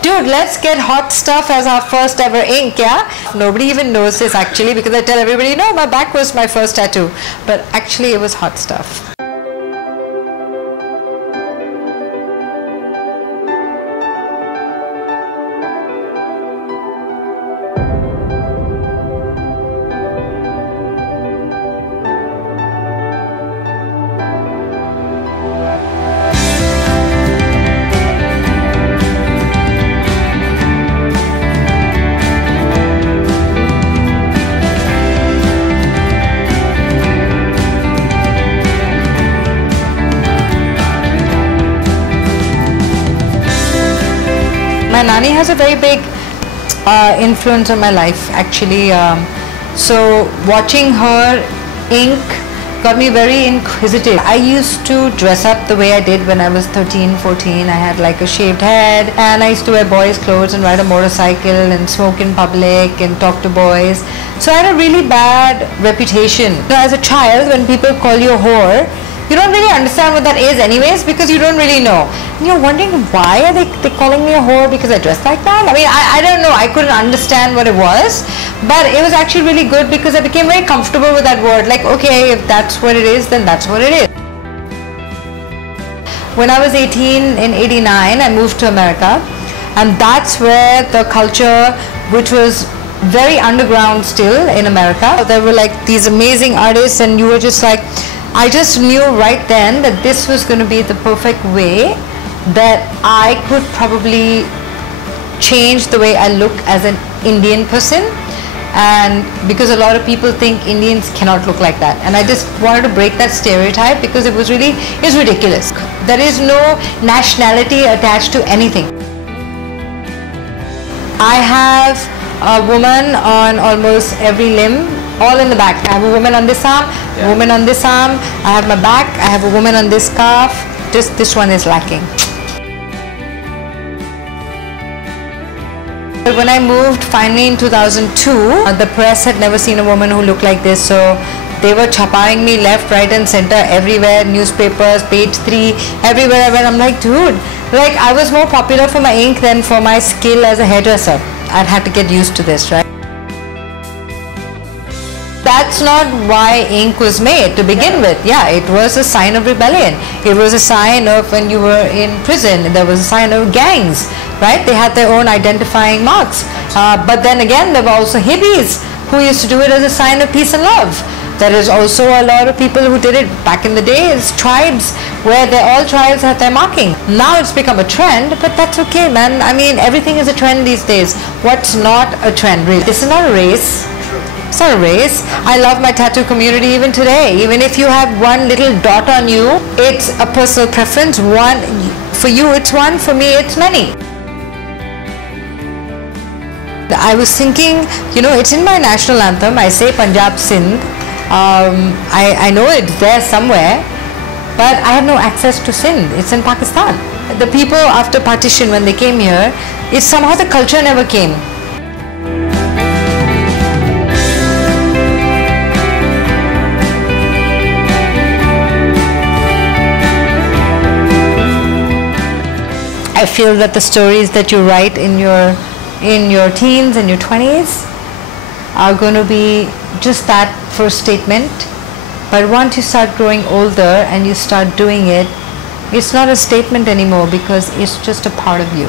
Dude, let's get Hot Stuff as our first ever ink, yeah? Nobody even knows this actually, because I tell everybody, no, my back was my first tattoo. But actually it was Hot Stuff. My nanny has a very big influence on my life actually. So watching her ink got me very inquisitive. I used to dress up the way I did when I was 13, 14. I had like a shaved head and I used to wear boys' clothes and ride a motorcycle and smoke in public and talk to boys. So I had a really bad reputation. So as a child, when people call you a whore, you don't really understand what that is anyways, because you don't really know. And you're wondering, why are they calling me a whore because I dressed like that? I mean, I don't know. I couldn't understand what it was. But it was actually really good because I became very comfortable with that word. Like, okay, if that's what it is, then that's what it is. When I was 18 in '89, I moved to America. And that's where the culture, which was very underground still in America, there were like these amazing artists and you were just like, I just knew right then that this was going to be the perfect way that I could probably change the way I look as an Indian person, and because a lot of people think Indians cannot look like that, and I just wanted to break that stereotype because it was ridiculous. There is no nationality attached to anything. I have a woman on almost every limb, all in the back. I have a woman on this arm, a woman on this arm, I have my back, I have a woman on this calf. Just this one is lacking. When I moved finally in 2002, the press had never seen a woman who looked like this, so they were chappaing me left, right and center, everywhere, newspapers, page 3, everywhere I went. I'm like, dude, like I was more popular for my ink than for my skill as a hairdresser. I'd had to get used to this, right? That's not why ink was made to begin with. Yeah, it was a sign of rebellion. It was a sign of when you were in prison. There was a sign of gangs, right? They had their own identifying marks. But then again, there were also hippies who used to do it as a sign of peace and love. There is also a lot of people who did it back in the days, tribes, where all tribes had their marking. Now it's become a trend, but that's okay, man. I mean, everything is a trend these days. What's not a trend, really? This is not a race. It's not a race. I love my tattoo community even today. Even if you have one little dot on you, it's a personal preference. One, for you it's one, for me it's many. I was thinking, you know, it's in my national anthem. I say Punjab Sindh. I know it's there somewhere, but I have no access to Sindh. It's in Pakistan. The people after partition, when they came here, it's somehow the culture never came. I feel that the stories that you write in your teens and your 20s are going to be just that first statement. But once you start growing older and you start doing it, it's not a statement anymore because it's just a part of you.